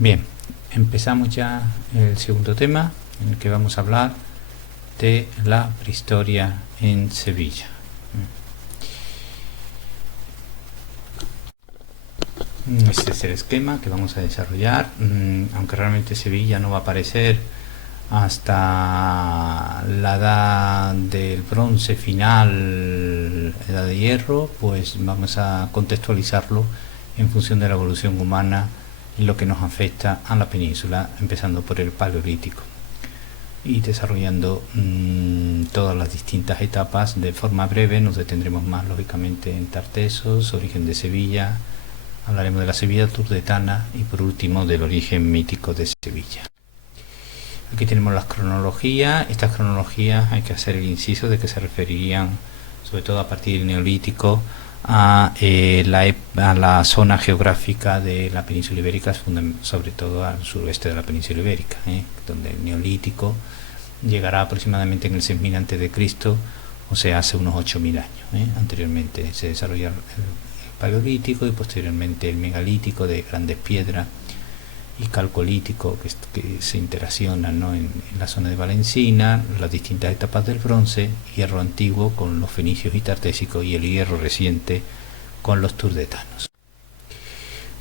Bien, empezamos ya el segundo tema en el que vamos a hablar de la prehistoria en Sevilla. Este es el esquema que vamos a desarrollar, aunque realmente Sevilla no va a aparecer hasta la edad del bronce final, edad de hierro, pues vamos a contextualizarlo en función de la evolución humana y lo que nos afecta a la península, empezando por el Paleolítico y desarrollando todas las distintas etapas de forma breve. Nos detendremos más lógicamente en Tartesos, origen de Sevilla, hablaremos de la Sevilla turdetana y por último del origen mítico de Sevilla. Aquí tenemos las cronologías. Estas cronologías hay que hacer el inciso de que se referirían sobre todo a partir del Neolítico a la zona geográfica de la península ibérica, sobre todo al suroeste de la península ibérica, donde el Neolítico llegará aproximadamente en el 6000 a.C., o sea, hace unos 8000 años. Anteriormente se desarrolló el Paleolítico y posteriormente el Megalítico de grandes piedras y Calcolítico que se interaccionan, ¿no?, en la zona de Valencina, las distintas etapas del bronce, hierro antiguo con los fenicios y tartésicos y el hierro reciente con los turdetanos.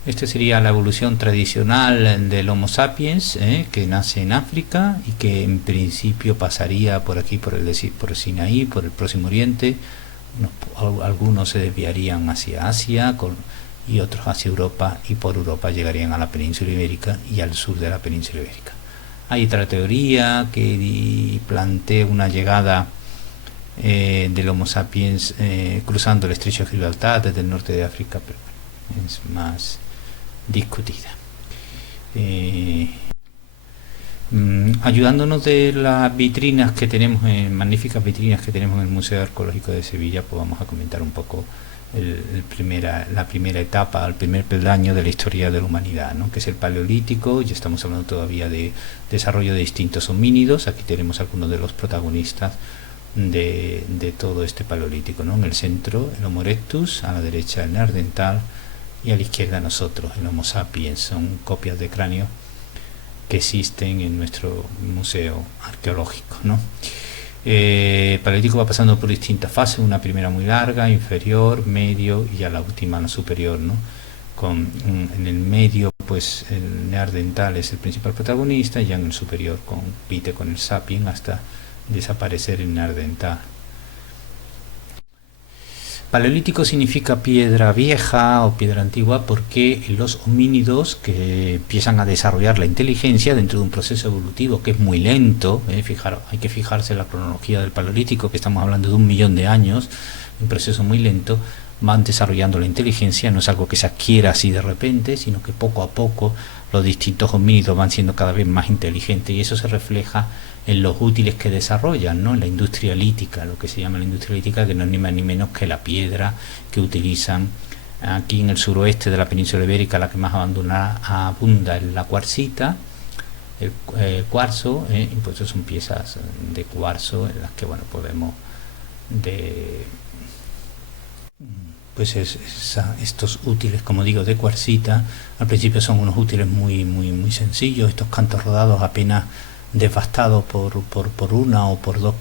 Esta sería la evolución tradicional del Homo sapiens, que nace en África y que en principio pasaría por aquí, por el Sinaí, por el Próximo Oriente. Algunos se desviarían hacia Asia y otros hacia Europa, y por Europa llegarían a la península ibérica y al sur de la península ibérica. Hay otra teoría que plantea una llegada del Homo sapiens cruzando el estrecho de Gibraltar desde el norte de África, pero es más discutida. Ayudándonos de las vitrinas que tenemos, magníficas vitrinas que tenemos en el Museo Arqueológico de Sevilla, pues vamos a comentar un poco la primera etapa, el primer peldaño de la historia de la humanidad, ¿no?, que es el Paleolítico. Ya estamos hablando todavía de desarrollo de distintos homínidos. Aquí tenemos algunos de los protagonistas de todo este Paleolítico, ¿no? En el centro el Homo erectus, a la derecha el neandertal y a la izquierda nosotros, el Homo sapiens. Son copias de cráneo que existen en nuestro museo arqueológico, ¿no? Paleolítico va pasando por distintas fases, una primera muy larga, inferior, medio y ya la última, la superior, ¿no? En el medio, pues el neandertal es el principal protagonista, y ya en el superior compite con el sapien hasta desaparecer el neandertal. Paleolítico significa piedra vieja o piedra antigua porque los homínidos que empiezan a desarrollar la inteligencia dentro de un proceso evolutivo que es muy lento, hay que fijarse en la cronología del Paleolítico, que estamos hablando de 1 millón de años, un proceso muy lento, van desarrollando la inteligencia. No es algo que se adquiera así de repente, sino que poco a poco los distintos homínidos van siendo cada vez más inteligentes, y eso se refleja en los útiles que desarrollan, ¿no?, en la industria lítica, lo que se llama la industria lítica, que no es ni más ni menos que la piedra que utilizan aquí en el suroeste de la península ibérica. La que más abunda es la cuarcita, el cuarzo, y pues son piezas de cuarzo en las que, bueno, podemos estos útiles, como digo, de cuarcita. Al principio son unos útiles muy sencillos, estos cantos rodados apenas devastados por una o por dos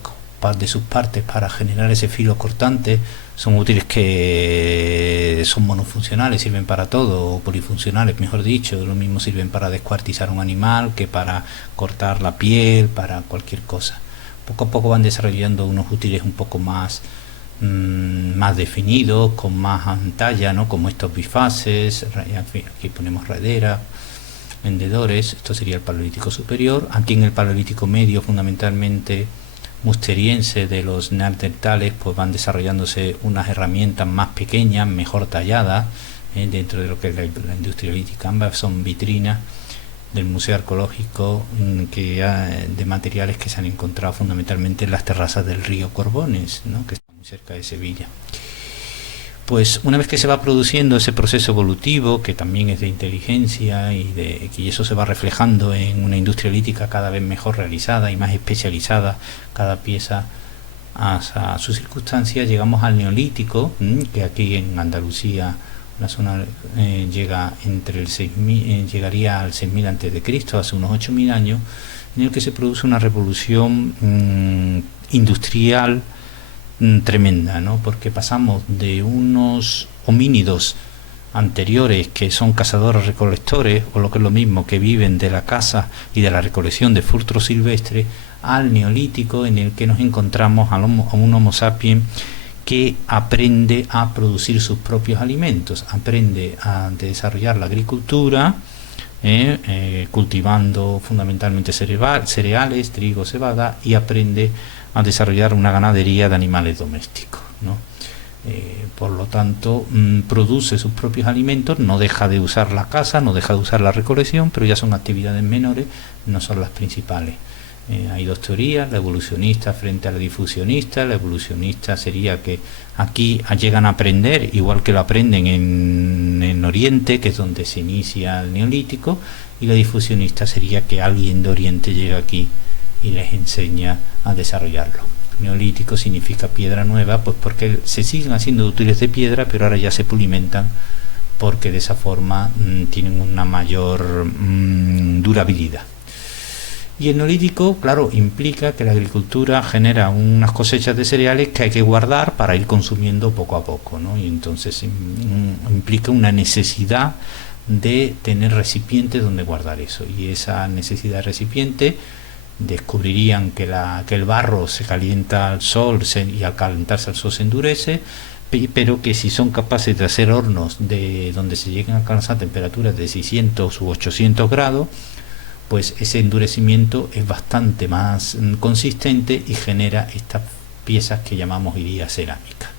de sus partes para generar ese filo cortante. Son útiles que son monofuncionales, sirven para todo, o polifuncionales, mejor dicho. Lo mismo sirven para descuartizar un animal que para cortar la piel, para cualquier cosa. Poco a poco van desarrollando unos útiles un poco más definidos, con más talla, ¿no?, como estos bifaces. Aquí ponemos raderas, vendedores. Esto sería el Paleolítico superior. Aquí en el Paleolítico medio, fundamentalmente musteriense, de los neandertales, pues van desarrollándose unas herramientas más pequeñas, mejor talladas, dentro de lo que es la industria lítica. Ambas son vitrinas del Museo Arqueológico de materiales que se han encontrado fundamentalmente en las terrazas del río Corbones, ¿no?, que está muy cerca de Sevilla. Pues una vez que se va produciendo ese proceso evolutivo, que también es de inteligencia y eso se va reflejando en una industria lítica cada vez mejor realizada y más especializada, cada pieza a sus circunstancias, llegamos al Neolítico, que aquí en Andalucía La zona llega entre el 6000, llegaría al 6000 a.C., hace unos 8000 años, en el que se produce una revolución industrial tremenda, ¿no? Porque pasamos de unos homínidos anteriores que son cazadores recolectores, o lo que es lo mismo, que viven de la caza y de la recolección de frutos silvestres, al neolítico, en el que nos encontramos a un Homo sapiens que aprende a producir sus propios alimentos, aprende a desarrollar la agricultura, cultivando fundamentalmente cereales, trigo, cebada, y aprende a desarrollar una ganadería de animales domésticos, ¿no? Por lo tanto, produce sus propios alimentos, no deja de usar la caza, no deja de usar la recolección, pero ya son actividades menores, no son las principales. Hay dos teorías, la evolucionista frente a la difusionista. La evolucionista sería que aquí llegan a aprender, igual que lo aprenden en Oriente, que es donde se inicia el neolítico, y la difusionista sería que alguien de Oriente llega aquí y les enseña a desarrollarlo. Neolítico significa piedra nueva, pues porque se siguen haciendo útiles de piedra, pero ahora ya se pulimentan, porque de esa forma tienen una mayor durabilidad. Y el neolítico, claro, implica que la agricultura genera unas cosechas de cereales que hay que guardar para ir consumiendo poco a poco, ¿no? Y entonces implica una necesidad de tener recipientes donde guardar eso. Y esa necesidad de recipiente, descubrirían que el barro se calienta al sol y al calentarse al sol se endurece, pero que si son capaces de hacer hornos de donde se lleguen a alcanzar temperaturas de 600 u 800 grados, pues ese endurecimiento es bastante más consistente y genera estas piezas que llamamos hoy día cerámica.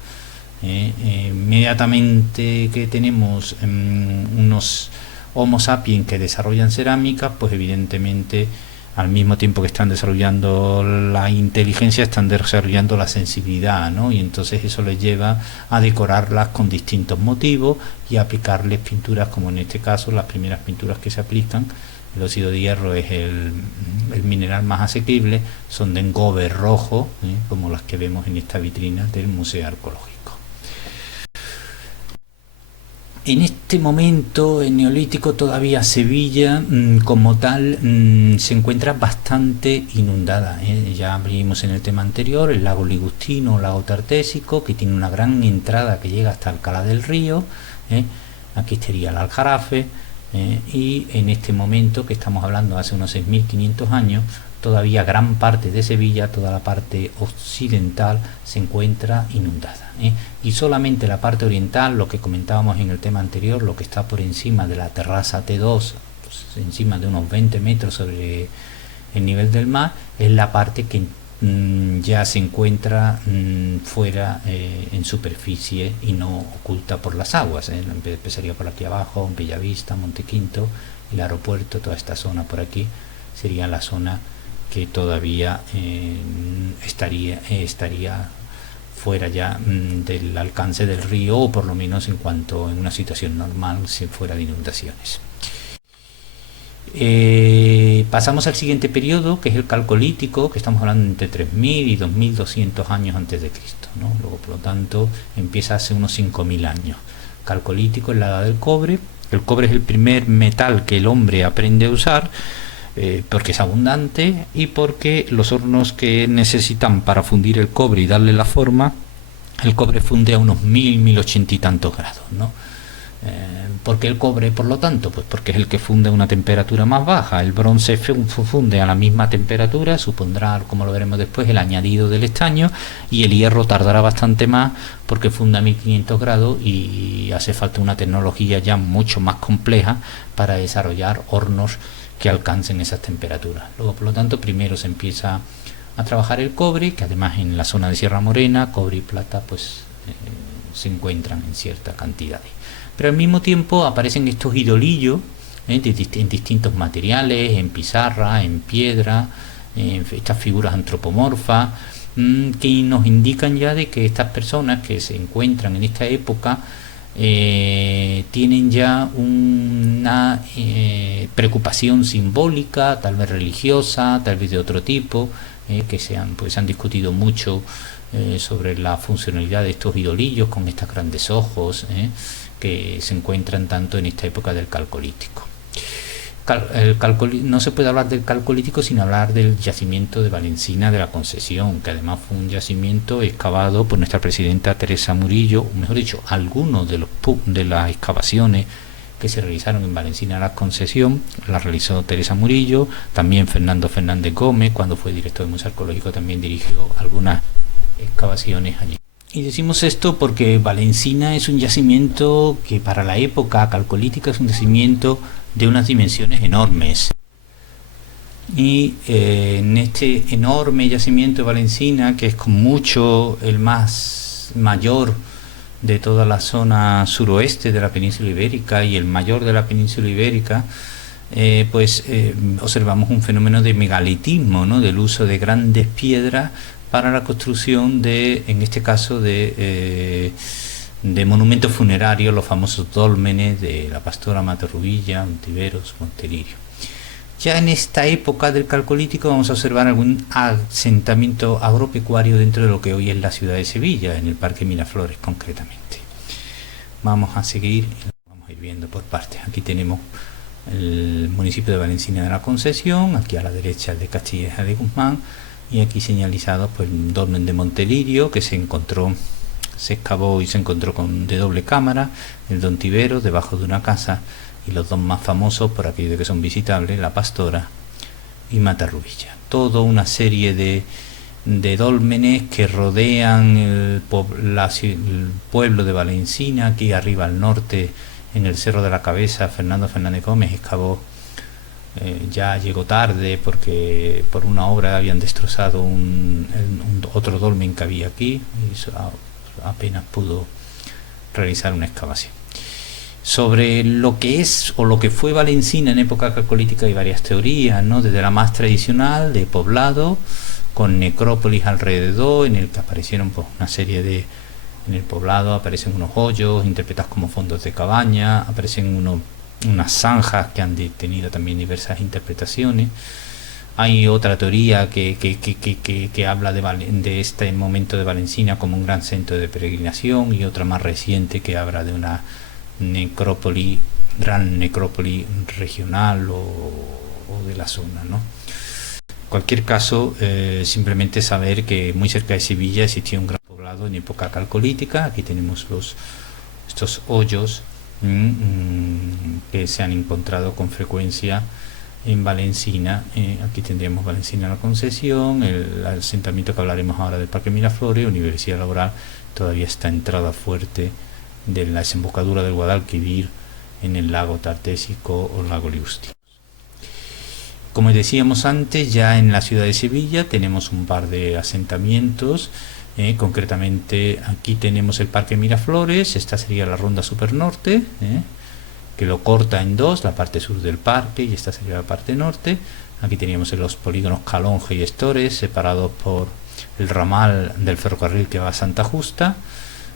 Inmediatamente que tenemos unos Homo sapiens que desarrollan cerámica, pues evidentemente al mismo tiempo que están desarrollando la inteligencia, están desarrollando la sensibilidad, ¿no? Y entonces eso les lleva a decorarlas con distintos motivos y a aplicarles pinturas, como en este caso las primeras pinturas que se aplican. El óxido de hierro es el mineral más asequible, son de engobe rojo, como las que vemos en esta vitrina del Museo Arqueológico. En este momento, el neolítico, todavía Sevilla como tal se encuentra bastante inundada. Ya vimos en el tema anterior el lago Ligustino o lago Tartésico, que tiene una gran entrada que llega hasta Alcalá del Río. Aquí estaría el Aljarafe. Y en este momento, que estamos hablando hace unos 6.500 años, todavía gran parte de Sevilla, toda la parte occidental, se encuentra inundada. Y solamente la parte oriental, lo que comentábamos en el tema anterior, lo que está por encima de la terraza T2, pues encima de unos 20 metros sobre el nivel del mar, es la parte que ya se encuentra fuera en superficie y no oculta por las aguas. Empezaría por aquí abajo, Bellavista, Montequinto, el aeropuerto, toda esta zona por aquí sería la zona que todavía estaría fuera ya del alcance del río, o por lo menos en una situación normal, si fuera de inundaciones. Pasamos al siguiente periodo, que es el Calcolítico, que estamos hablando entre 3000 y 2200 años antes de Cristo, ¿no? Luego, por lo tanto, empieza hace unos 5000 años. Calcolítico es la edad del cobre. El cobre es el primer metal que el hombre aprende a usar, porque es abundante y porque los hornos que necesitan para fundir el cobre y darle la forma, el cobre funde a unos 1080 y tantos grados, ¿no? ¿Por qué el cobre, por lo tanto? Pues porque es el que funde a una temperatura más baja. El bronce funde a la misma temperatura, supondrá, como lo veremos después, el añadido del estaño, y el hierro tardará bastante más porque funde a 1500 grados y hace falta una tecnología ya mucho más compleja para desarrollar hornos que alcancen esas temperaturas. Luego, por lo tanto, primero se empieza a trabajar el cobre, que además en la zona de Sierra Morena, cobre y plata pues se encuentran en ciertas cantidades. Pero al mismo tiempo aparecen estos idolillos en distintos materiales, en pizarra, en piedra, estas figuras antropomorfas, que nos indican ya de que estas personas que se encuentran en esta época tienen ya una preocupación simbólica, tal vez religiosa, tal vez de otro tipo, que se han discutido mucho sobre la funcionalidad de estos idolillos con estos grandes ojos, que se encuentran tanto en esta época del Calcolítico. No se puede hablar del Calcolítico sin hablar del yacimiento de Valencina de la Concesión, que además fue un yacimiento excavado por nuestra presidenta Teresa Murillo, o mejor dicho, algunos de las excavaciones que se realizaron en Valencina de la Concesión la realizó Teresa Murillo, también Fernando Fernández Gómez, cuando fue director del Museo Arqueológico, también dirigió algunas excavaciones allí. Y decimos esto porque Valencina es un yacimiento que para la época calcolítica es un yacimiento de unas dimensiones enormes. Y en este enorme yacimiento de Valencina, que es con mucho el más mayor de toda la zona suroeste de la península ibérica y el mayor de la península ibérica, observamos un fenómeno de megalitismo, ¿no? Del uso de grandes piedras para la construcción de, en este caso, de monumentos funerarios, los famosos dólmenes de la Pastora Matorrubilla, Ontiveros, Montelirio. Ya en esta época del Calcolítico vamos a observar algún asentamiento agropecuario dentro de lo que hoy es la ciudad de Sevilla, en el Parque Miraflores concretamente. Vamos a seguir, vamos a ir viendo por partes. Aquí tenemos el municipio de Valencina de la Concesión, aquí a la derecha el de Castilleja de Guzmán, y aquí señalizado pues el dolmen de Montelirio, que se excavó y se encontró de doble cámara, el de Ontiveros debajo de una casa, y los dos más famosos por aquello de que son visitables, la Pastora y Matarrubilla. Toda una serie de dólmenes que rodean el pueblo de Valencina. Aquí arriba al norte, en el Cerro de la Cabeza, Fernando Fernández Gómez excavó, ya llegó tarde porque por una obra habían destrozado otro dolmen que había aquí, y apenas pudo realizar una excavación. Sobre lo que es o lo que fue Valencina en época calcolítica hay varias teorías, ¿no? Desde la más tradicional de poblado, con necrópolis alrededor, en el que aparecieron pues una serie de... En el poblado aparecen unos hoyos interpretados como fondos de cabaña, aparecen unas zanjas que han tenido también diversas interpretaciones. Hay otra teoría que habla de este momento de Valencina como un gran centro de peregrinación, y otra más reciente que habla de una gran necrópoli regional o de la zona, ¿no? En cualquier caso, simplemente saber que muy cerca de Sevilla existía un gran poblado en época calcolítica. Aquí tenemos estos hoyos que se han encontrado con frecuencia en Valencina. Aquí tendríamos Valencina la Concesión, el asentamiento que hablaremos ahora del Parque Miraflores, Universidad Laboral, todavía está entrada fuerte de la desembocadura del Guadalquivir en el lago Tartésico o lago Liusti. Como decíamos antes, ya en la ciudad de Sevilla tenemos un par de asentamientos. Concretamente aquí tenemos el Parque Miraflores. Esta sería la Ronda Supernorte, que lo corta en dos, la parte sur del parque, y esta sería la parte norte. Aquí teníamos los polígonos Calonge y Estores, separados por el ramal del ferrocarril que va a Santa Justa.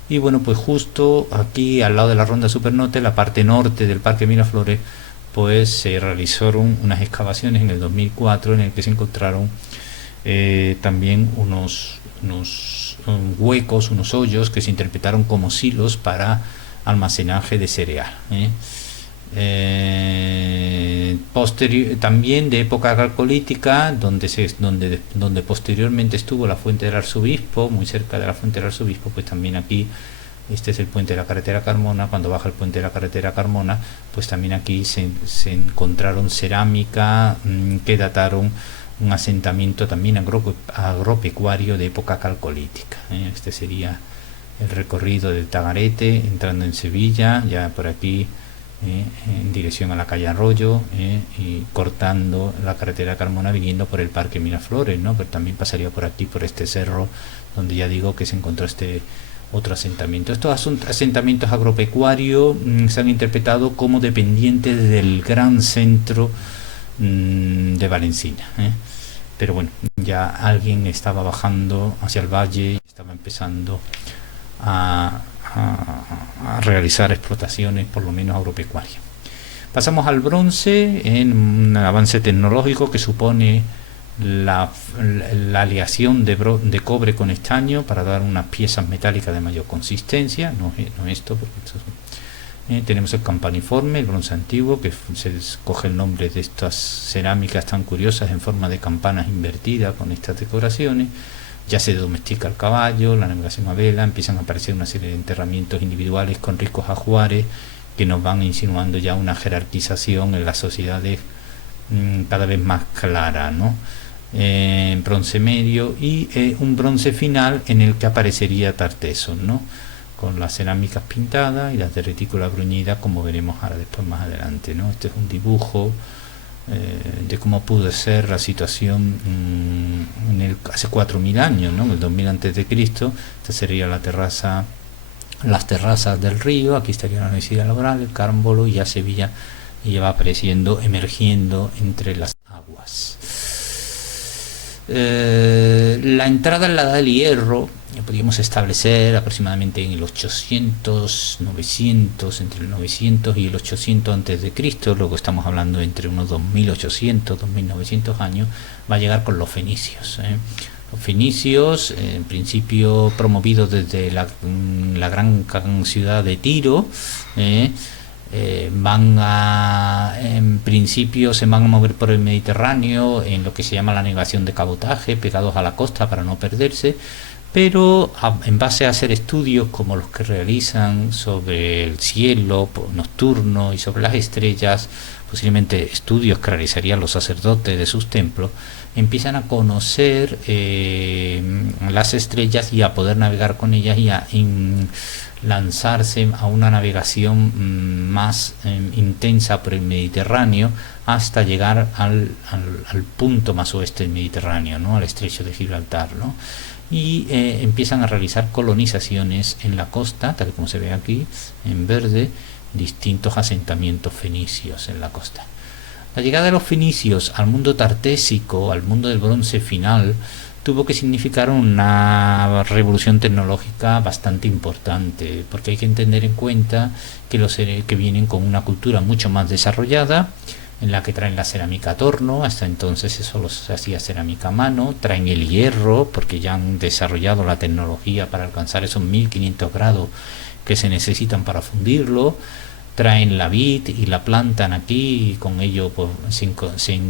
Y bueno, pues justo aquí al lado de la Ronda Supernorte, la parte norte del Parque Miraflores, pues se realizaron unas excavaciones en el 2004 en el que se encontraron también unos huecos, unos hoyos que se interpretaron como silos para almacenaje de cereal. También de época calcolítica, donde posteriormente estuvo la fuente del Arzobispo, muy cerca de la fuente del Arzobispo, pues también aquí, este es el puente de la carretera Carmona. Cuando baja el puente de la carretera Carmona, pues también aquí se encontraron cerámica que dataron un asentamiento también agropecuario de época calcolítica. Este sería el recorrido del Tagarete entrando en Sevilla, ya por aquí en dirección a la calle Arroyo, y cortando la carretera Carmona viniendo por el Parque Miraflores, ¿no? Pero también pasaría por aquí, por este cerro, donde ya digo que se encontró este otro asentamiento. Estos asentamientos agropecuarios se han interpretado como dependientes del gran centro de Valencina, pero bueno, ya alguien estaba bajando hacia el valle y estaba empezando a realizar explotaciones, por lo menos agropecuarias. Pasamos al bronce, en un avance tecnológico que supone la aleación de cobre con estaño para dar unas piezas metálicas de mayor consistencia. No esto, porque esto Tenemos el campaniforme, el bronce antiguo, que se coge el nombre de estas cerámicas tan curiosas en forma de campanas invertidas con estas decoraciones. Ya se domestica el caballo, la navegación a vela, empiezan a aparecer una serie de enterramientos individuales con ricos ajuares que nos van insinuando ya una jerarquización en las sociedades cada vez más clara, ¿no? Bronce medio y un bronce final en el que aparecería Tartessos, ¿no? Con las cerámicas pintadas y las de retícula bruñida, como veremos ahora después más adelante, ¿no? Este es un dibujo de cómo pudo ser la situación hace 4.000 años, ¿no? En el 2000 antes de Cristo. Esta sería la terraza, las terrazas del río. Aquí estaría la Universidad Laboral, el Cámbolo, y ya Sevilla y va apareciendo, emergiendo entre las aguas. La entrada en la Edad del Hierro podríamos establecer aproximadamente en el 800, 900, entre el 900 y el 800 antes de Cristo. Luego estamos hablando entre unos 2800, 2900 años. Va a llegar con los fenicios. Los fenicios, en principio promovidos desde la gran ciudad de Tiro, en principio se van a mover por el Mediterráneo en lo que se llama la navegación de cabotaje, pegados a la costa para no perderse, pero en base a hacer estudios como los que realizan sobre el cielo nocturno y sobre las estrellas, posiblemente estudios que realizarían los sacerdotes de sus templos, empiezan a conocer las estrellas y a poder navegar con ellas y a lanzarse a una navegación más intensa por el Mediterráneo hasta llegar al punto más oeste del Mediterráneo, ¿no? Al estrecho de Gibraltar, ¿no? Y empiezan a realizar colonizaciones en la costa, tal como se ve aquí en verde, distintos asentamientos fenicios en la costa. La llegada de los fenicios al mundo tartésico, al mundo del bronce final, tuvo que significar una revolución tecnológica bastante importante, porque hay que tener en cuenta que los que vienen con una cultura mucho más desarrollada, en la que traen la cerámica a torno. Hasta entonces eso se hacía cerámica a mano, traen el hierro, porque ya han desarrollado la tecnología para alcanzar esos 1500 grados que se necesitan para fundirlo, traen la vid y la plantan aquí, y con ello pues, se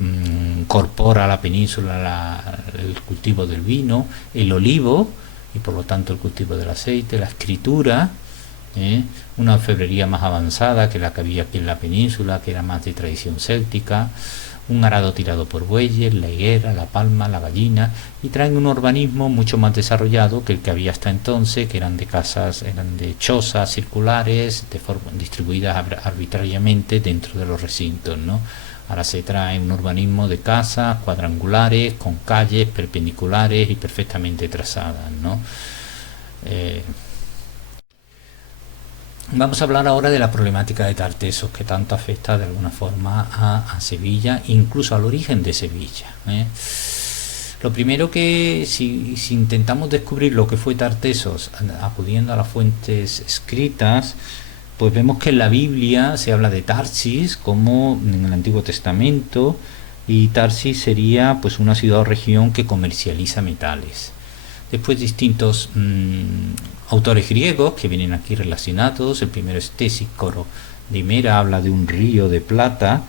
incorpora a la península el cultivo del vino, el olivo y por lo tanto el cultivo del aceite, la escritura, una orfebrería más avanzada que la que había aquí en la península, que era más de tradición céltica, un arado tirado por bueyes, la higuera, la palma, la gallina, y traen un urbanismo mucho más desarrollado que el que había hasta entonces, que eran de casas, eran de chozas circulares distribuidas arbitrariamente dentro de los recintos, ¿no? Ahora se trae un urbanismo de casas cuadrangulares, con calles perpendiculares y perfectamente trazadas, ¿no? Vamos a hablar ahora de la problemática de Tartessos, que tanto afecta de alguna forma a Sevilla, incluso al origen de Sevilla. Lo primero que, si intentamos descubrir lo que fue Tartessos acudiendo a las fuentes escritas, pues vemos que en la Biblia se habla de Tarsis como en el Antiguo Testamento, y Tarsis sería pues una ciudad o región que comercializa metales. Después distintos autores griegos que vienen aquí relacionados. El primero es Tesícoro de Himera, habla de un río de plata,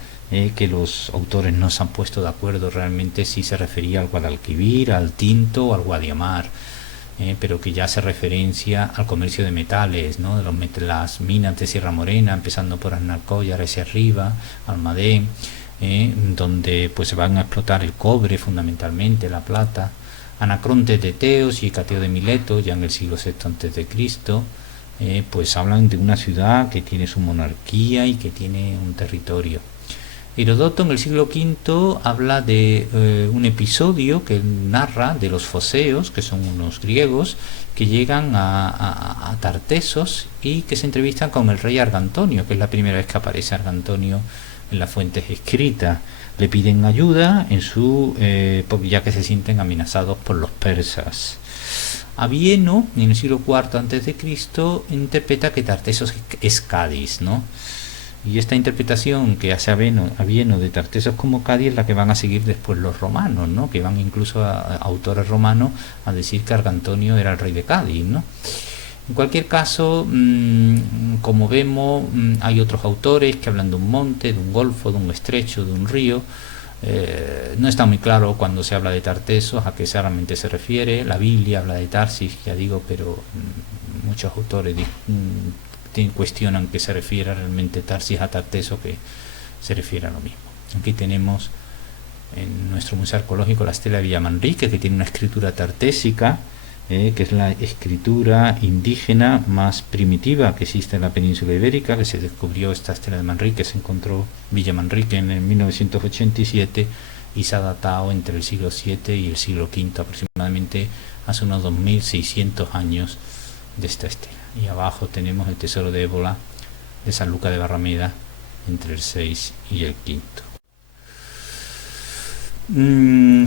que los autores no se han puesto de acuerdo realmente si se refería al Guadalquivir, al Tinto o al Guadiamar, pero que ya hace referencia al comercio de metales, ¿no? De las minas de Sierra Morena, empezando por Arnalcollar hacia arriba, Almadén, donde pues se van a explotar el cobre fundamentalmente, la plata. Anacronte de Teos y Hecateo de Mileto, ya en el siglo VI a.C., pues hablan de una ciudad que tiene su monarquía y que tiene un territorio. Herodoto en el siglo V habla de un episodio que narra de los foceos, que son unos griegos, que llegan a Tartessos y que se entrevistan con el rey Argantonio, que es la primera vez que aparece Argantonio en las fuentes escritas. Le piden ayuda ya que se sienten amenazados por los persas. Avieno, en el siglo IV a.C., interpreta que Tartessos es Cádiz, ¿no? Y esta interpretación que hace Avieno de Tartessos como Cádiz es la que van a seguir después los romanos, ¿no? Que van incluso autores romanos a decir que Argantonio era el rey de Cádiz, ¿no? En cualquier caso, como vemos, hay otros autores que hablan de un monte, de un golfo, de un estrecho, de un río. No está muy claro cuando se habla de Tartesos a qué realmente se refiere. La Biblia habla de Tarsis, ya digo, pero muchos autores cuestionan que se refiere realmente Tarsis a Tartesos, que se refiere a lo mismo. Aquí tenemos en nuestro museo arqueológico la estela de Villamanrique, que tiene una escritura tartésica, que es la escritura indígena más primitiva que existe en la península ibérica, que se descubrió esta estela de Manrique, se encontró Villa Manrique en el 1987 y se ha datado entre el siglo VII y el siglo V aproximadamente, hace unos 2600 años de esta estela. Y abajo tenemos el tesoro de Ébola de San Lucas de Barrameda entre el 6 y el V.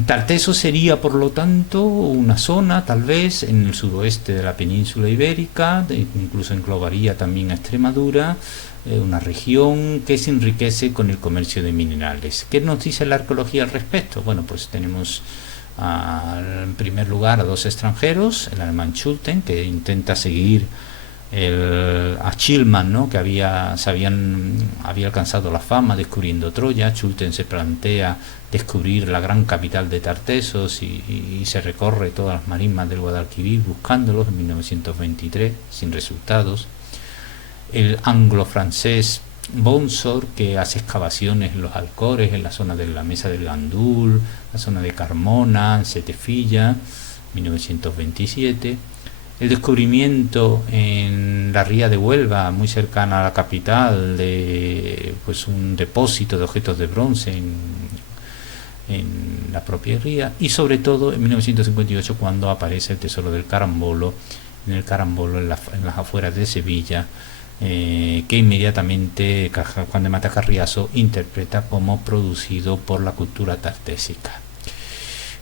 Tartesos sería, por lo tanto, una zona, tal vez, en el suroeste de la península ibérica, incluso englobaría también a Extremadura, una región que se enriquece con el comercio de minerales. ¿Qué nos dice la arqueología al respecto? Bueno, pues tenemos en primer lugar a dos extranjeros, el alemán Schulten, que intenta seguir a Schillmann, ¿no?, que había alcanzado la fama descubriendo Troya. Schulten se plantea descubrir la gran capital de Tartesos y se recorre todas las marismas del Guadalquivir buscándolos en 1923, sin resultados. El anglo-francés Bonsor, que hace excavaciones en los Alcores, en la zona de la Mesa del Gandul, la zona de Carmona, en Setefilla, 1927. El descubrimiento en la ría de Huelva, muy cercana a la capital, de un depósito de objetos de bronce en la propia ría, y sobre todo en 1958, cuando aparece el tesoro del Carambolo, en las afueras de Sevilla, que inmediatamente Juan de Mata Carriazo interpreta como producido por la cultura tartésica.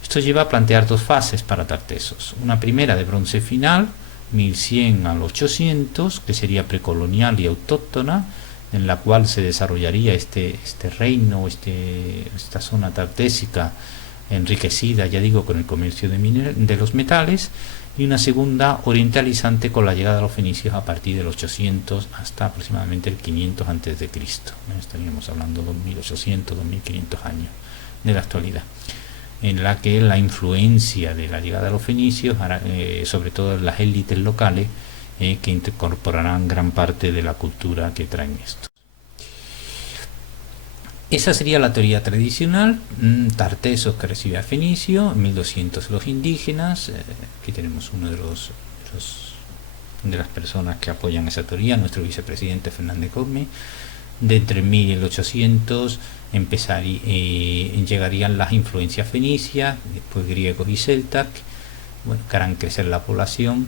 Esto lleva a plantear dos fases para Tartesos. Una primera de bronce final, 1100 al 800, que sería precolonial y autóctona, en la cual se desarrollaría este reino, esta zona tartésica enriquecida, ya digo, con el comercio de los metales, y una segunda orientalizante con la llegada de los fenicios a partir del 800 hasta aproximadamente el 500 a.C. Estaríamos hablando de 2800, 2500 años de la actualidad, en la que la influencia de la llegada de los fenicios, sobre todo en las élites locales, que incorporarán gran parte de la cultura que traen estos. Esa sería la teoría tradicional. Tartesos, que recibe a Fenicio, en 1200 los indígenas. Aquí tenemos uno de las personas que apoyan esa teoría, nuestro vicepresidente Fernández Cosme. De entre 1000 y el 800 llegarían las influencias fenicias, después griegos y celtas, que harán crecer la población.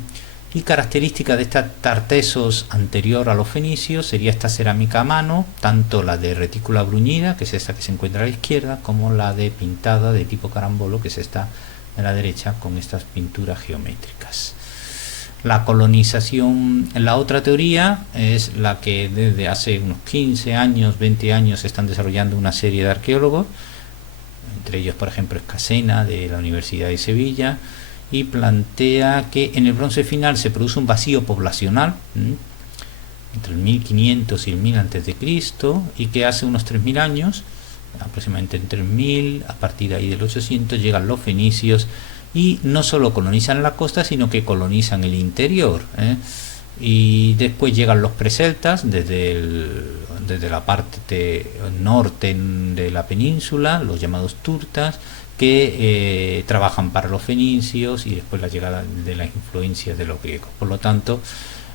Y característica de esta Tartesos anterior a los fenicios sería esta cerámica a mano, tanto la de retícula bruñida, que es esta que se encuentra a la izquierda, como la de pintada de tipo carambolo, que es esta de la derecha, con estas pinturas geométricas. La colonización, la otra teoría, es la que desde hace unos 15 años, 20 años, se están desarrollando una serie de arqueólogos, entre ellos, por ejemplo, Escasena, de la Universidad de Sevilla, y plantea que en el bronce final se produce un vacío poblacional entre el 1500 y el 1000 a.C., y que hace unos 3000 años, aproximadamente en 3000, a partir de ahí del 800, llegan los fenicios y no solo colonizan la costa, sino que colonizan el interior, y después llegan los preceltas desde la parte norte de la península, los llamados turtas, que trabajan para los fenicios, y después la llegada de las influencias de los griegos. Por lo tanto,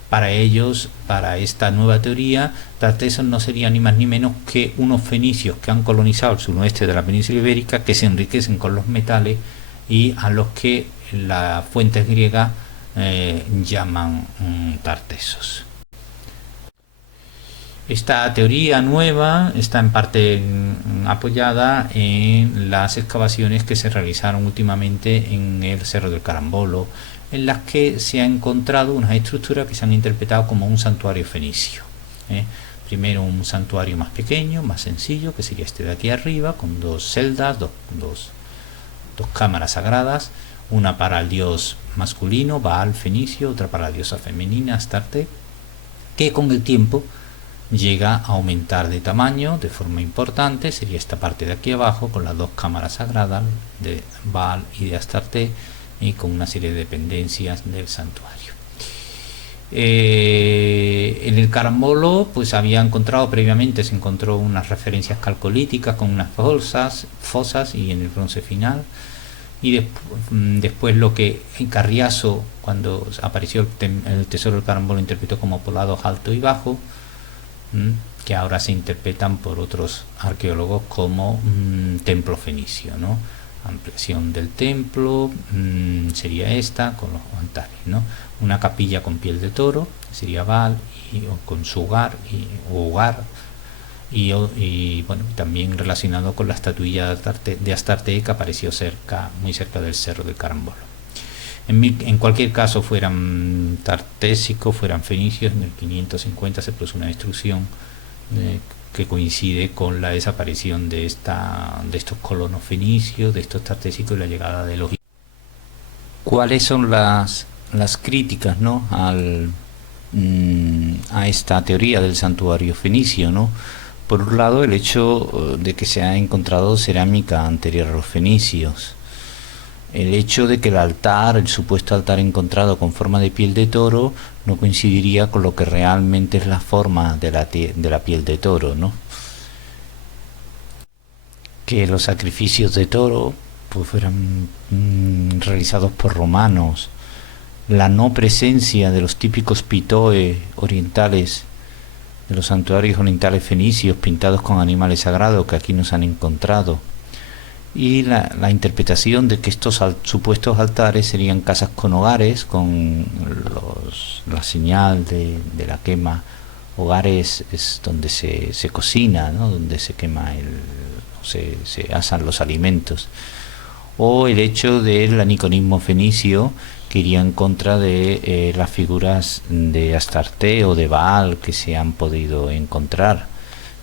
para ellos, para esta nueva teoría, Tartesos no serían ni más ni menos que unos fenicios que han colonizado el suroeste de la península ibérica, que se enriquecen con los metales y a los que las fuentes griegas llaman Tartesos. Esta teoría nueva está en parte apoyada en las excavaciones que se realizaron últimamente en el Cerro del Carambolo, en las que se ha encontrado unas estructuras que se han interpretado como un santuario fenicio. Primero un santuario más pequeño, más sencillo, que sería este de aquí arriba, con dos celdas, dos cámaras sagradas, una para el dios masculino, Baal fenicio, otra para la diosa femenina, Astarte, que con el tiempo llega a aumentar de tamaño de forma importante. Sería esta parte de aquí abajo con las dos cámaras sagradas de Baal y de Astarte, y con una serie de dependencias del santuario. En el carambolo pues había encontrado previamente, se encontró unas referencias calcolíticas con unas fosas y en el bronce final, y después lo que en Carriazo, cuando apareció el tesoro del carambolo, interpretó como poblados alto y bajo, que ahora se interpretan por otros arqueólogos como templo fenicio, ¿no? Ampliación del templo sería esta con los altares, ¿no? Una capilla con piel de toro sería Baal, o con su hogar y bueno, también relacionado con la estatuilla de Astarte que apareció muy cerca del cerro del carambolo. En cualquier caso, fueran tartésicos, fueran fenicios, en el 550 se produce una destrucción que coincide con la desaparición de estos colonos fenicios, de estos tartésicos, y la llegada de los... ¿Cuáles son las críticas, ¿no?, a esta teoría del santuario fenicio, ¿no? Por un lado, el hecho de que se ha encontrado cerámica anterior a los fenicios, el hecho de que el supuesto altar encontrado con forma de piel de toro, no coincidiría con lo que realmente es la forma de la piel de toro, ¿no? Que los sacrificios de toro pues fueran realizados por romanos, la no presencia de los típicos pitoe orientales, de los santuarios orientales fenicios pintados con animales sagrados que aquí nos han encontrado, y la interpretación de que estos supuestos altares serían casas con hogares, con la señal de la quema. Hogares es donde se cocina, ¿no?, donde se quema se asan los alimentos. O el hecho del aniconismo fenicio, que iría en contra de las figuras de Astarte o de Baal que se han podido encontrar.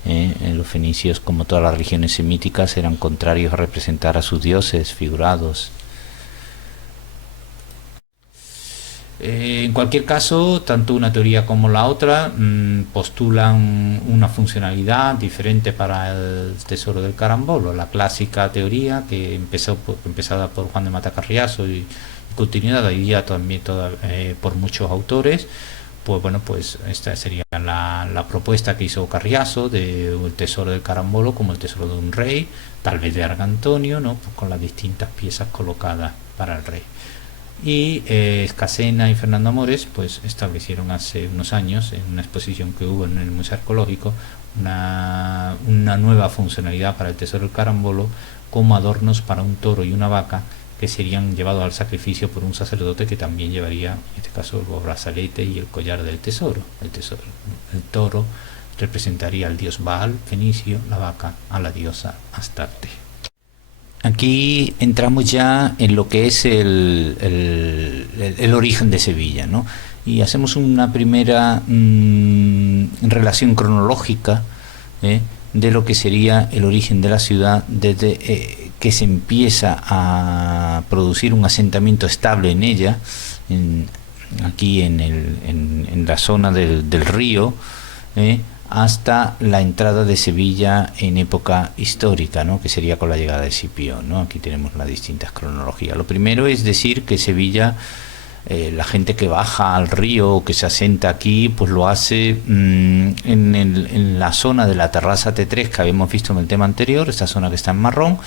En los fenicios, como todas las religiones semíticas, eran contrarios a representar a sus dioses figurados. En cualquier caso, tanto una teoría como la otra postulan una funcionalidad diferente para el tesoro del carambolo. La clásica teoría, que empezada por Juan de Mata Carriazo y continuada hoy día también por muchos autores, pues bueno, pues esta sería la propuesta que hizo Carriazo del tesoro del carambolo como el tesoro de un rey, tal vez de Argantonio, ¿no?, pues con las distintas piezas colocadas para el rey. Y Escacena y Fernando Amores pues establecieron hace unos años, en una exposición que hubo en el Museo Arqueológico, una nueva funcionalidad para el tesoro del carambolo, como adornos para un toro y una vaca, que serían llevados al sacrificio por un sacerdote, que también llevaría, en este caso, los brazaletes y el collar del tesoro. El toro representaría al dios Baal fenicio, la vaca a la diosa Astarte. Aquí entramos ya en lo que es el origen de Sevilla, ¿no? Y hacemos una primera relación cronológica de lo que sería el origen de la ciudad desde que se empieza a producir un asentamiento estable en ella, aquí en la zona del río, hasta la entrada de Sevilla en época histórica, ¿no?, que sería con la llegada de Escipión, ¿no? Aquí tenemos las distintas cronologías. Lo primero es decir que Sevilla, la gente que baja al río o que se asenta aquí, pues lo hace en la zona de la terraza T3 que habíamos visto en el tema anterior, esta zona que está en marrón,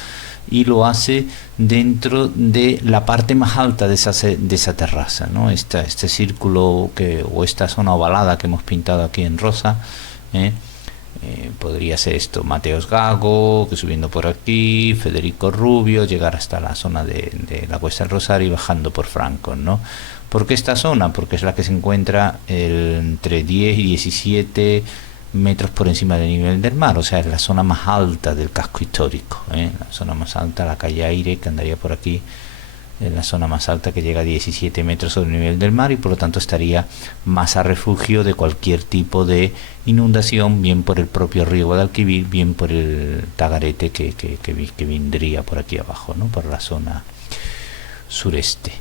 y lo hace dentro de la parte más alta de esa terraza, ¿no? Este círculo o esta zona ovalada que hemos pintado aquí en rosa, podría ser esto: Mateos Gago, que subiendo por aquí, Federico Rubio, llegar hasta la zona de la Cuesta del Rosario y bajando por Francos, ¿no? ¿Por qué esta zona? Porque es la que se encuentra entre 10 y 17 metros por encima del nivel del mar, o sea, es la zona más alta del casco histórico, la zona más alta, la calle Aire, que andaría por aquí, es la zona más alta, que llega a 17 metros sobre el nivel del mar, y por lo tanto estaría más a refugio de cualquier tipo de inundación, bien por el propio río Guadalquivir, bien por el Tagarete que vendría por aquí abajo, ¿no?, por la zona. sureste.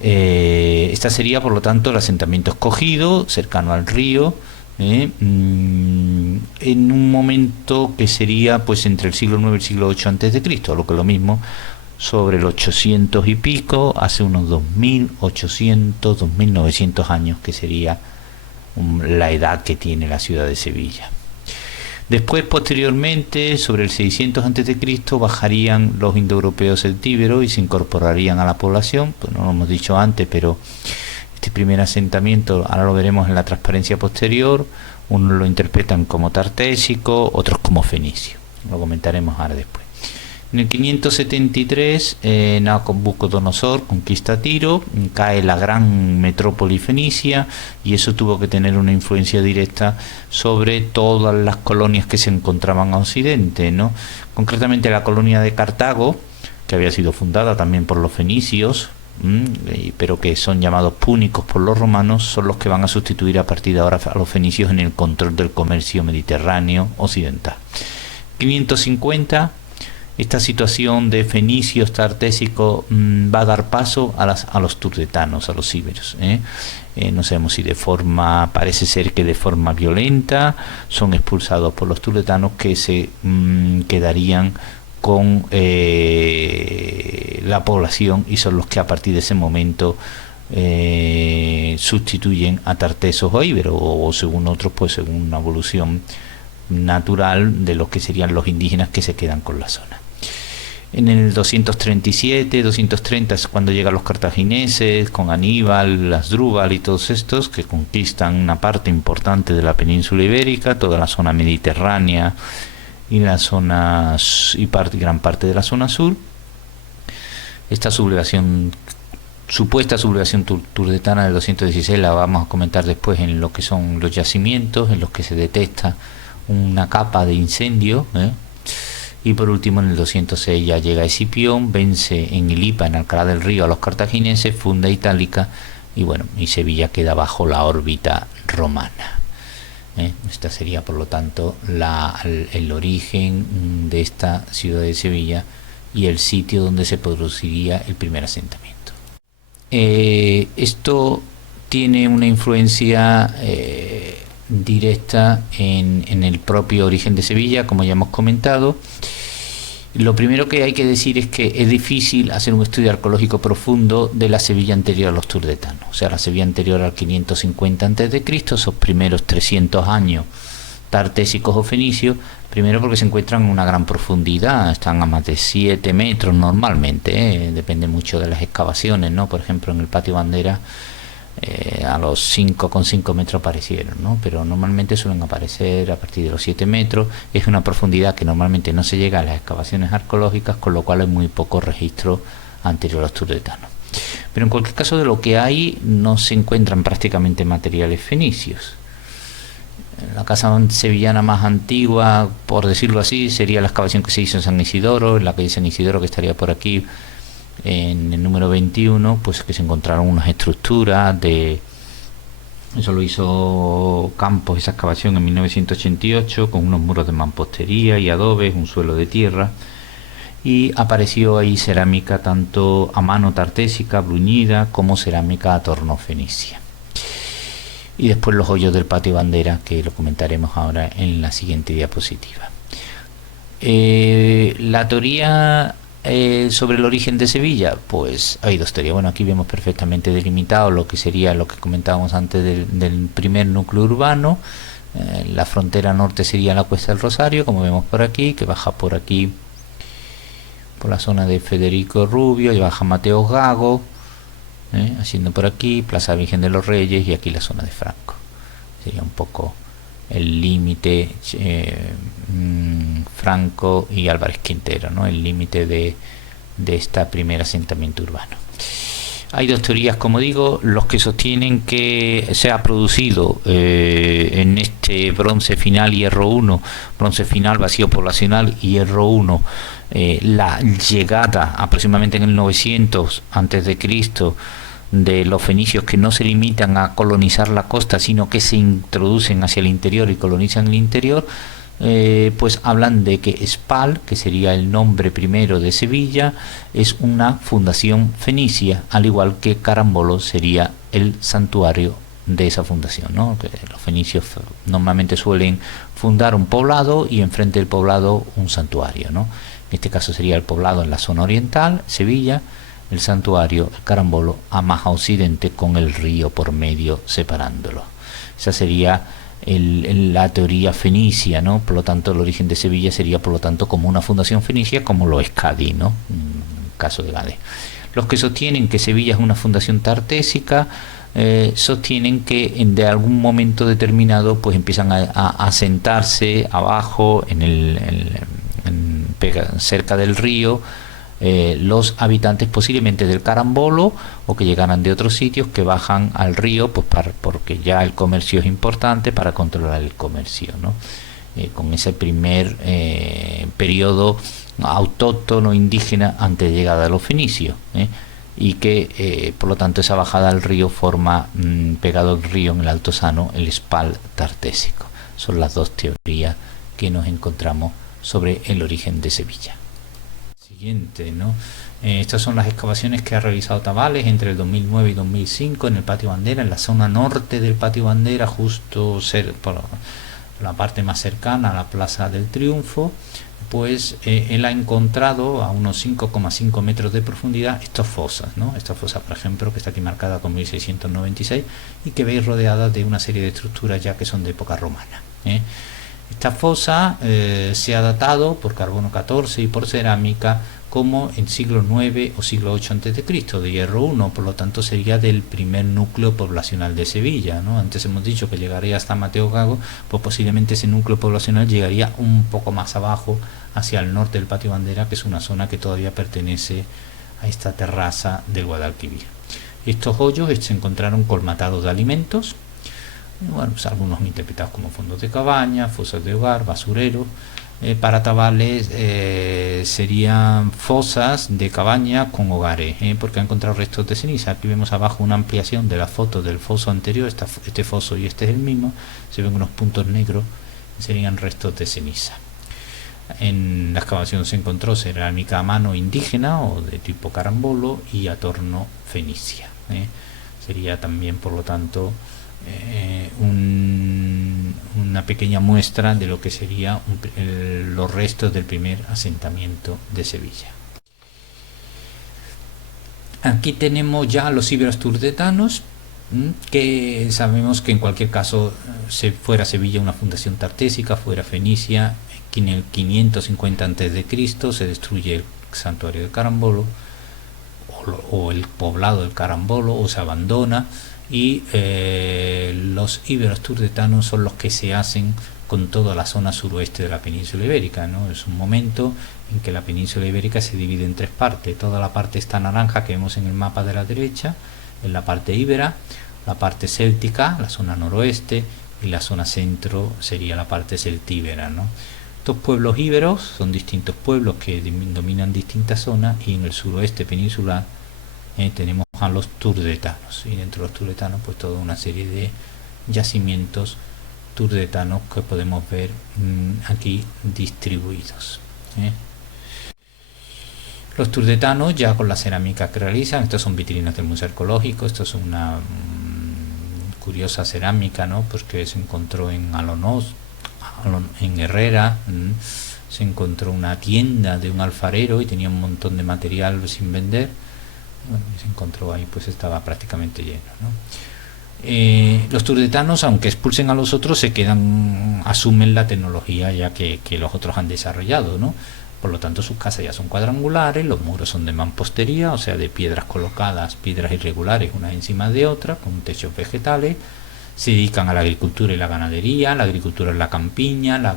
Esta sería, por lo tanto, el asentamiento escogido, cercano al río, en un momento que sería pues entre el siglo IX y el siglo VIII antes de Cristo, lo que es lo mismo, sobre el 800 y pico, hace unos 2800, 2900 años, que sería la edad que tiene la ciudad de Sevilla. Después, posteriormente, sobre el 600 a.C., bajarían los indoeuropeos celtíberos y se incorporarían a la población. Pues no lo hemos dicho antes, pero este primer asentamiento, ahora lo veremos en la transparencia posterior, unos lo interpretan como tartésico, otros como fenicio. Lo comentaremos ahora después. En el 573, Nabucodonosor conquista Tiro, cae la gran metrópoli fenicia, y eso tuvo que tener una influencia directa sobre todas las colonias que se encontraban a Occidente, ¿no? Concretamente la colonia de Cartago, que había sido fundada también por los fenicios, pero que son llamados púnicos por los romanos, son los que van a sustituir a partir de ahora a los fenicios en el control del comercio mediterráneo occidental. 550, esta situación de fenicios tartésicos va a dar paso a los turdetanos, a los íberos. No sabemos si parece ser que de forma violenta, son expulsados por los turdetanos, que se quedarían con la población, y son los que a partir de ese momento sustituyen a tartesos o íberos, o según otros, pues según una evolución natural de los que serían los indígenas que se quedan con la zona. En el 237, 230 es cuando llegan los cartagineses con Aníbal, Asdrúbal y todos estos, que conquistan una parte importante de la península ibérica, toda la zona mediterránea y la zona gran parte de la zona sur. Esta supuesta sublevación turdetana del 216 la vamos a comentar después en lo que son los yacimientos, en los que se detecta una capa de incendio, Y por último, en el 206 ya llega Escipión, vence en Ilipa, en Alcalá del Río, a los cartagineses, funda Itálica, y Sevilla queda bajo la órbita romana. Esta sería, por lo tanto, el origen de esta ciudad de Sevilla y el sitio donde se produciría el primer asentamiento. Esto tiene una influencia directa en el propio origen de Sevilla, como ya hemos comentado. Lo primero que hay que decir es que es difícil hacer un estudio arqueológico profundo de la Sevilla anterior a los turdetanos, o sea, la Sevilla anterior al 550 a.C., esos primeros 300 años tartésicos o fenicios, primero porque se encuentran en una gran profundidad, están a más de 7 metros normalmente, depende mucho de las excavaciones, ¿no? Por ejemplo, en el patio bandera a los 5,5 metros aparecieron, ¿no? Pero normalmente suelen aparecer a partir de los 7 metros. Es una profundidad que normalmente no se llega a las excavaciones arqueológicas, con lo cual hay muy poco registro anterior a los turdetanos. Pero en cualquier caso, de lo que hay no se encuentran prácticamente materiales fenicios. La casa sevillana más antigua, por decirlo así, sería la excavación que se hizo en San Isidoro, en la calle San Isidoro, que estaría por aquí, en el número 21, pues que se encontraron unas estructuras eso lo hizo Campos, esa excavación, en 1988, con unos muros de mampostería y adobes, un suelo de tierra, y apareció ahí cerámica tanto a mano tartésica, bruñida, como cerámica a torno fenicia. Y después los hoyos del patio bandera, que lo comentaremos ahora en la siguiente diapositiva. La teoría sobre el origen de Sevilla, pues hay dos teorías. Bueno, aquí vemos perfectamente delimitado lo que sería lo que comentábamos antes del primer núcleo urbano. La frontera norte sería la Cuesta del Rosario, como vemos por aquí, que baja por aquí, por la zona de Federico Rubio, y baja Mateo Gago, haciendo por aquí Plaza Virgen de los Reyes, y aquí la zona de Franco. Sería un poco el límite, Franco y Álvarez Quintero, ¿no? El límite de este primer asentamiento urbano. Hay dos teorías, como digo, los que sostienen que se ha producido en este bronce final hierro 1, bronce final vacío poblacional y hierro 1, la llegada aproximadamente en el 900 a.C. de los fenicios, que no se limitan a colonizar la costa, sino que se introducen hacia el interior y colonizan el interior. pues hablan de que Spal, que sería el nombre primero de Sevilla, es una fundación fenicia, al igual que Carambolo sería el santuario de esa fundación, ¿no? Que los fenicios normalmente suelen fundar un poblado y enfrente del poblado un santuario, ¿no? En este caso sería el poblado en la zona oriental, Sevilla, el santuario, el Carambolo, a más a occidente, con el río por medio separándolo. Esa sería la teoría fenicia, ¿no? Por lo tanto, el origen de Sevilla sería, por lo tanto, como una fundación fenicia, como lo es Cádiz, ¿no? En el caso de Gade. Los que sostienen que Sevilla es una fundación tartésica sostienen que de algún momento determinado pues empiezan a sentarse abajo cerca del río los habitantes posiblemente del Carambolo o que llegaran de otros sitios, que bajan al río pues porque ya el comercio es importante, para controlar el comercio, ¿no? Con ese primer periodo autóctono indígena antes de llegada de los fenicios, y que por lo tanto esa bajada al río forma, pegado al río en el Altozano, el Spal tartésico. Son las dos teorías que nos encontramos sobre el origen de Sevilla. Siguiente, ¿no? Estas son las excavaciones que ha realizado Tabales entre el 2009 y 2005 en el Patio Bandera, en la zona norte del Patio Bandera, justo por la parte más cercana a la Plaza del Triunfo. Pues él ha encontrado a unos 5,5 metros de profundidad estas fosas, ¿no? Esta fosa, por ejemplo, que está aquí marcada con 1696 y que veis rodeada de una serie de estructuras ya que son de época romana. Esta fosa se ha datado por carbono 14 y por cerámica como en siglo IX o siglo VIII a.C., de hierro 1, por lo tanto sería del primer núcleo poblacional de Sevilla, ¿no? Antes hemos dicho que llegaría hasta Mateo Gago, pues posiblemente ese núcleo poblacional llegaría un poco más abajo, hacia el norte del Patio Bandera, que es una zona que todavía pertenece a esta terraza del Guadalquivir. Estos hoyos se encontraron colmatados de alimentos, bueno, pues algunos interpretados como fondos de cabaña, fosas de hogar, basureros. Para Tabales serían fosas de cabaña con hogares, porque ha encontrado restos de ceniza. Aquí vemos abajo una ampliación de la foto del foso anterior, este foso y este es el mismo. Se ven unos puntos negros, serían restos de ceniza. En la excavación se encontró cerámica a mano indígena o de tipo carambolo y atorno fenicia. Sería también, por lo tanto, una pequeña muestra de lo que sería los restos del primer asentamiento de Sevilla. Aquí tenemos ya los íberos turdetanos, que sabemos que en cualquier caso, fuera Sevilla una fundación tartésica, fuera Fenicia, en el 550 a.C. se destruye el santuario de Carambolo o el poblado del Carambolo, o se abandona, y los íberos turdetanos son los que se hacen con toda la zona suroeste de la península ibérica, ¿no? Es un momento en que la península ibérica se divide en tres partes. Toda la parte esta naranja que vemos en el mapa de la derecha es la parte íbera, la parte céltica, la zona noroeste, y la zona centro sería la parte celtíbera, ¿no? Estos pueblos íberos son distintos pueblos que dominan distintas zonas, y en el suroeste peninsular tenemos a los turdetanos, y dentro de los turdetanos pues toda una serie de yacimientos turdetanos que podemos ver aquí distribuidos. Los turdetanos, ya con la cerámica que realizan, estos son vitrinas del Museo Arqueológico. Esto es una curiosa cerámica, ¿no? Pues que se encontró en Alonos, en Herrera. Se encontró una tienda de un alfarero y tenía un montón de material sin vender. Bueno, se encontró ahí, pues estaba prácticamente lleno, ¿no? Los turdetanos, aunque expulsen a los otros, se quedan, asumen la tecnología ya que los otros han desarrollado, ¿no? Por lo tanto, sus casas ya son cuadrangulares, los muros son de mampostería, o sea, de piedras colocadas, piedras irregulares unas encima de otras, con techos vegetales. Se dedican a la agricultura y la ganadería. La agricultura en la campiña, la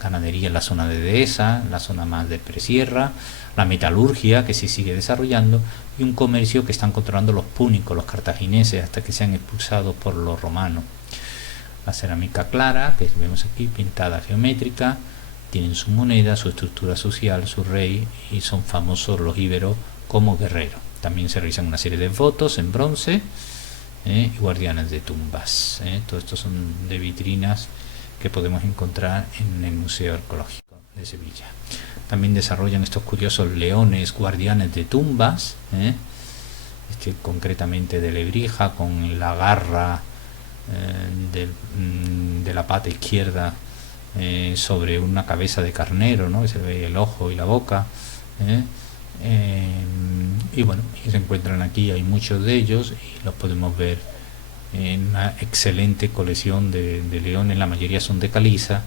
ganadería en la zona de dehesa, la zona más de presierra, la metalurgia, que se sigue desarrollando, y un comercio que están controlando los púnicos, los cartagineses, hasta que sean expulsados por los romanos. La cerámica clara, que vemos aquí, pintada geométrica, tienen su moneda, su estructura social, su rey, y son famosos los íberos como guerreros. También se realizan una serie de fotos en bronce, y guardianes de tumbas. Todo esto son de vitrinas que podemos encontrar en el Museo Arqueológico de Sevilla. También desarrollan estos curiosos leones guardianes de tumbas, concretamente de Lebrija, con la garra de la pata izquierda sobre una cabeza de carnero, ¿no? Que se ve el ojo y la boca. Y bueno, y se encuentran aquí, hay muchos de ellos y los podemos ver en una excelente colección de leones. La mayoría son de caliza,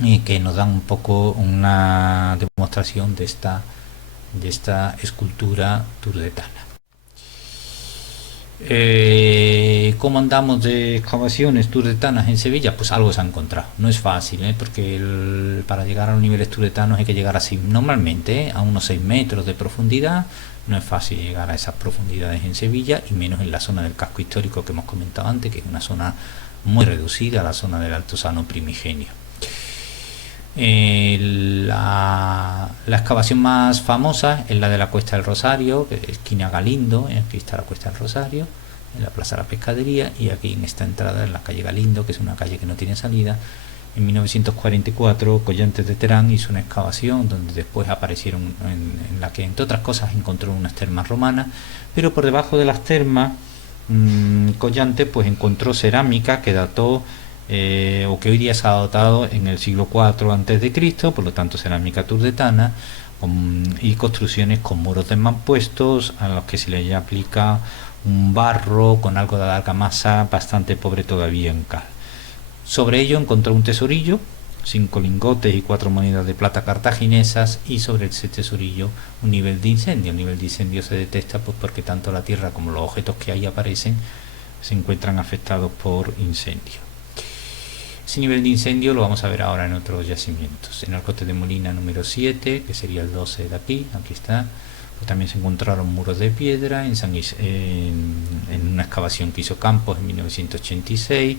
y que nos dan un poco una demostración de esta escultura turdetana. ¿Cómo andamos de excavaciones turdetanas en Sevilla? Pues algo se ha encontrado. No es fácil, porque para llegar a los niveles turdetanos hay que llegar así normalmente a unos 6 metros de profundidad. No es fácil llegar a esas profundidades en Sevilla, y menos en la zona del casco histórico que hemos comentado antes, que es una zona muy reducida, la zona del Altozano primigenio. La excavación más famosa es la de la Cuesta del Rosario, que es esquina Galindo. Aquí está la Cuesta del Rosario, en la Plaza de la Pescadería, y aquí en esta entrada en la calle Galindo, que es una calle que no tiene salida. En 1944 Collantes de Terán hizo una excavación donde después aparecieron, en la que entre otras cosas encontró unas termas romanas, pero por debajo de las termas Collantes pues encontró cerámica que dató o que hoy día se ha datado en el siglo IV a.C., por lo tanto cerámica turdetana, y construcciones con muros desmampuestos a los que se le aplica un barro con algo de argamasa bastante pobre todavía en cal. Sobre ello encontró un tesorillo, 5 lingotes y 4 monedas de plata cartaginesas, y sobre ese tesorillo un nivel de incendio. El nivel de incendio se detecta pues porque tanto la tierra como los objetos que ahí aparecen se encuentran afectados por incendio. Ese nivel de incendio lo vamos a ver ahora en otros yacimientos. En el Cote de Molina número 7, que sería el 12 de aquí está, pues también se encontraron muros de piedra en una excavación que hizo Campos en 1986.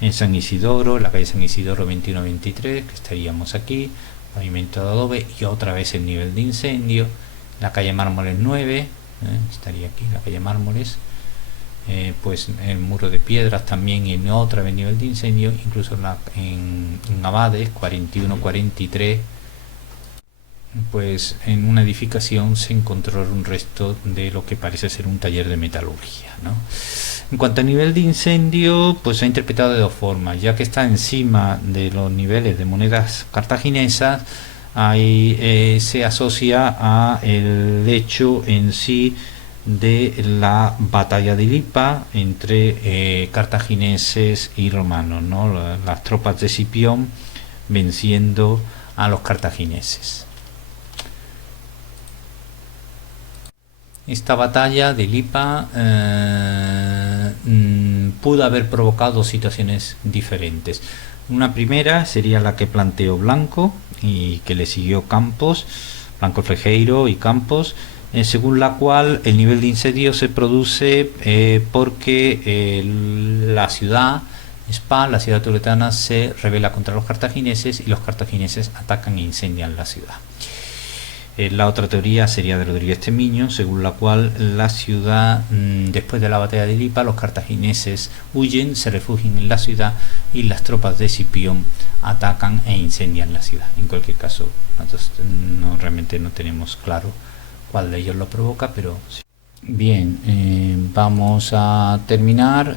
En San Isidoro, en la calle San Isidoro 21-23, que estaríamos aquí, pavimento de adobe, y otra vez el nivel de incendio. La calle Mármoles 9, estaría aquí la calle Mármoles, pues el muro de piedras también, y en otra vez nivel de incendio. Incluso en Abades 41-43, pues en una edificación se encontró un resto de lo que parece ser un taller de metalurgia, ¿no? En cuanto a nivel de incendio, pues se ha interpretado de dos formas. Ya que está encima de los niveles de monedas cartaginesas, ahí se asocia a el hecho en sí de la batalla de Lipa entre cartagineses y romanos, ¿no? Las tropas de Escipión venciendo a los cartagineses. Esta batalla de Lipa pudo haber provocado situaciones diferentes. Una primera sería la que planteó Blanco y que le siguió Campos, Blanco Frejeiro y Campos, según la cual el nivel de incendio se produce porque la ciudad Spa, la ciudad turdetana, se rebela contra los cartagineses y los cartagineses atacan e incendian la ciudad. La otra teoría sería de Rodríguez Temiño, según la cual la ciudad, después de la batalla de Lipa, los cartagineses huyen, se refugian en la ciudad y las tropas de Escipión atacan e incendian la ciudad. En cualquier caso, nosotros realmente no tenemos claro cuál de ellos lo provoca, pero sí. Bien, vamos a terminar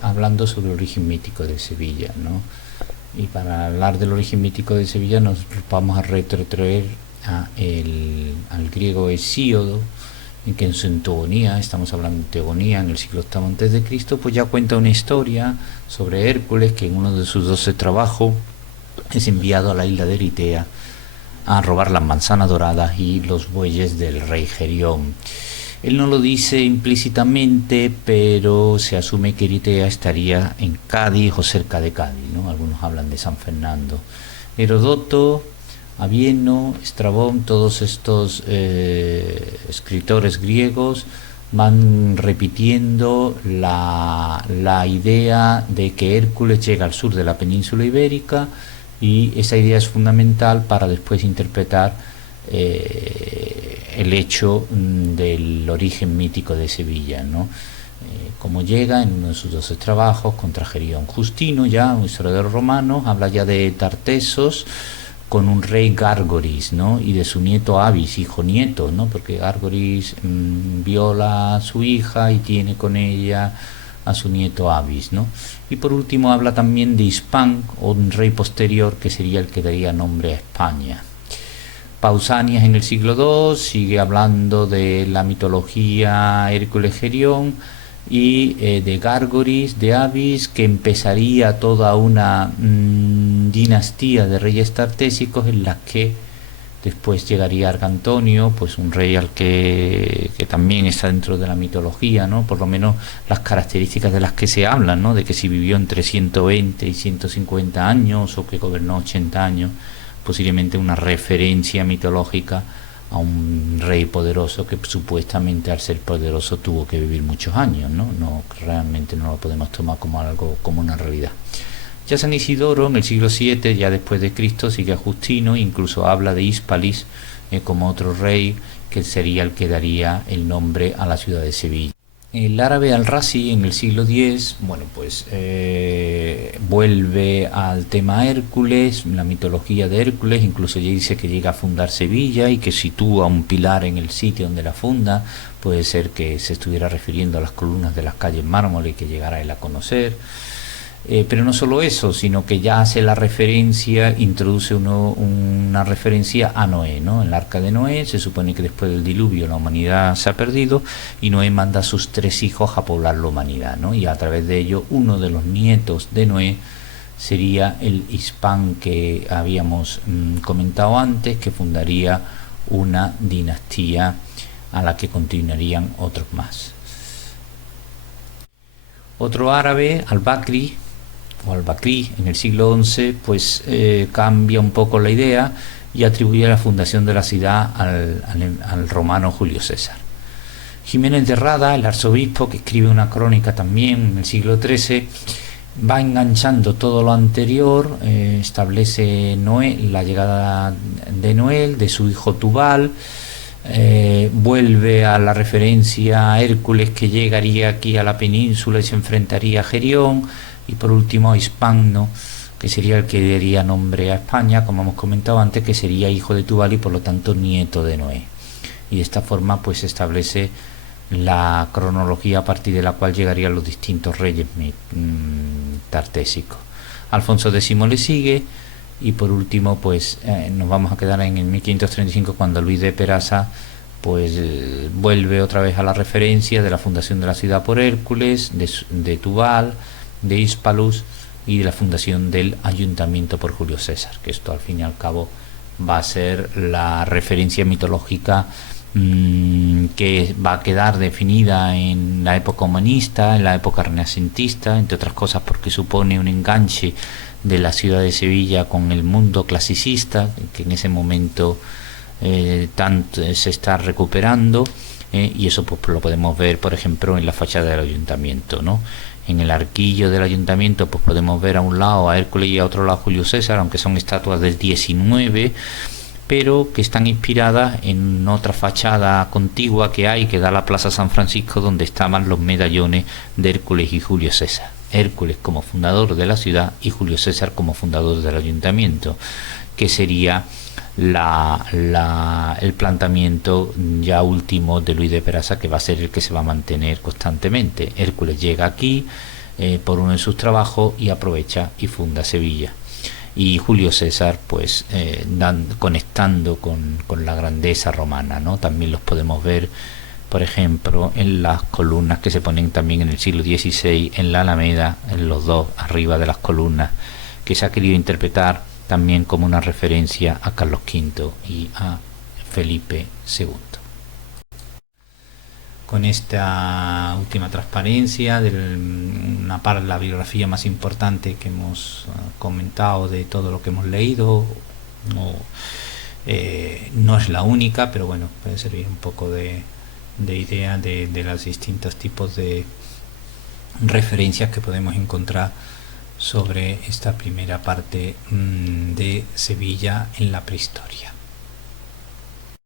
hablando sobre el origen mítico de Sevilla, ¿no? Y para hablar del origen mítico de Sevilla nos vamos a retrotraer al griego Hesíodo, en que en su Teogonía, estamos hablando de Teogonía en el siglo VIII a.C., pues ya cuenta una historia sobre Hércules, que en uno de sus 12 trabajos es enviado a la isla de Eritea a robar las manzanas doradas y los bueyes del rey Gerión. Él no lo dice implícitamente, pero se asume que Eritea estaría en Cádiz o cerca de Cádiz, ¿no? Algunos hablan de San Fernando. Heródoto, Avienno, Estrabón, todos estos escritores griegos van repitiendo la idea de que Hércules llega al sur de la península ibérica, y esa idea es fundamental para después interpretar el hecho del origen mítico de Sevilla, ¿no? como llega en uno de sus 12 trabajos contra Gerión. Justino, ya un historiador romano, habla ya de Tartesos con un rey Gárgoris, ¿no? Y de su nieto Avis, hijo nieto, ¿no? Porque Gárgoris viola a su hija y tiene con ella a su nieto Avis, ¿no? Y por último habla también de Hispán, un rey posterior que sería el que daría nombre a España. Pausanias en el siglo II sigue hablando de la mitología Hércules-Gerión y de Gárgoris, de Avis, que empezaría toda una dinastía de reyes tartésicos en las que después llegaría Argantonio, pues un rey al que también está dentro de la mitología, ¿no? Por lo menos las características de las que se hablan, ¿no? De que si vivió entre 120 y 150 años o que gobernó 80 años, posiblemente una referencia mitológica a un rey poderoso que supuestamente al ser poderoso tuvo que vivir muchos años, ¿no? No, realmente no lo podemos tomar como algo, como una realidad. Ya San Isidoro en el siglo VII, ya después de Cristo, sigue a Justino, incluso habla de Hispalis como otro rey que sería el que daría el nombre a la ciudad de Sevilla. El árabe al-Razi en el siglo X, bueno, pues vuelve al tema Hércules, la mitología de Hércules, incluso ya dice que llega a fundar Sevilla y que sitúa un pilar en el sitio donde la funda. Puede ser que se estuviera refiriendo a las columnas de las calles mármol y que llegara él a conocer. Pero no solo eso, sino que ya hace la referencia, introduce una referencia a Noé, ¿no? En el arca de Noé se supone que después del diluvio la humanidad se ha perdido y Noé manda a sus 3 hijos a poblar la humanidad, ¿no? Y a través de ello uno de los nietos de Noé sería el Hispán que habíamos comentado antes, que fundaría una dinastía a la que continuarían otros más. Otro árabe, al-Bakri, o al-Bakri en el siglo XI, pues cambia un poco la idea y atribuye la fundación de la ciudad al romano Julio César. Jiménez de Rada, el arzobispo, que escribe una crónica también en el siglo XIII, va enganchando todo lo anterior, establece la llegada de Noé, de su hijo Tubal, vuelve a la referencia a Hércules, que llegaría aquí a la península y se enfrentaría a Gerión, y por último a Hispano, que sería el que daría nombre a España, como hemos comentado antes, que sería hijo de Tubal y por lo tanto nieto de Noé. Y de esta forma pues se establece la cronología a partir de la cual llegarían los distintos reyes tartésicos. Alfonso X le sigue y por último pues nos vamos a quedar en el 1535, cuando Luis de Peraza pues vuelve otra vez a la referencia de la fundación de la ciudad por Hércules, de Tubal, de Hispalus y de la fundación del ayuntamiento por Julio César, que esto al fin y al cabo va a ser la referencia mitológica que va a quedar definida en la época humanista, en la época renacentista, entre otras cosas porque supone un enganche de la ciudad de Sevilla con el mundo clasicista, que en ese momento tanto se está recuperando, y eso pues lo podemos ver por ejemplo en la fachada del ayuntamiento, ¿no? En el arquillo del ayuntamiento pues podemos ver a un lado a Hércules y a otro lado a Julio César, aunque son estatuas del 19, pero que están inspiradas en otra fachada contigua que hay, que da a la Plaza San Francisco, donde estaban los medallones de Hércules y Julio César. Hércules como fundador de la ciudad y Julio César como fundador del ayuntamiento, que sería el planteamiento ya último de Luis de Peraza, que va a ser el que se va a mantener constantemente. Hércules llega aquí por uno de sus trabajos y aprovecha y funda Sevilla. Y Julio César pues conectando con la grandeza romana, ¿no? También los podemos ver por ejemplo en las columnas que se ponen también en el siglo XVI en la Alameda, en los dos arriba de las columnas, que se ha querido interpretar también como una referencia a Carlos V y a Felipe II. Con esta última transparencia de una parte de la biografía más importante que hemos comentado de todo lo que hemos leído, no es la única, pero bueno, puede servir un poco de idea de los distintos tipos de referencias que podemos encontrar sobre esta primera parte de Sevilla en la prehistoria.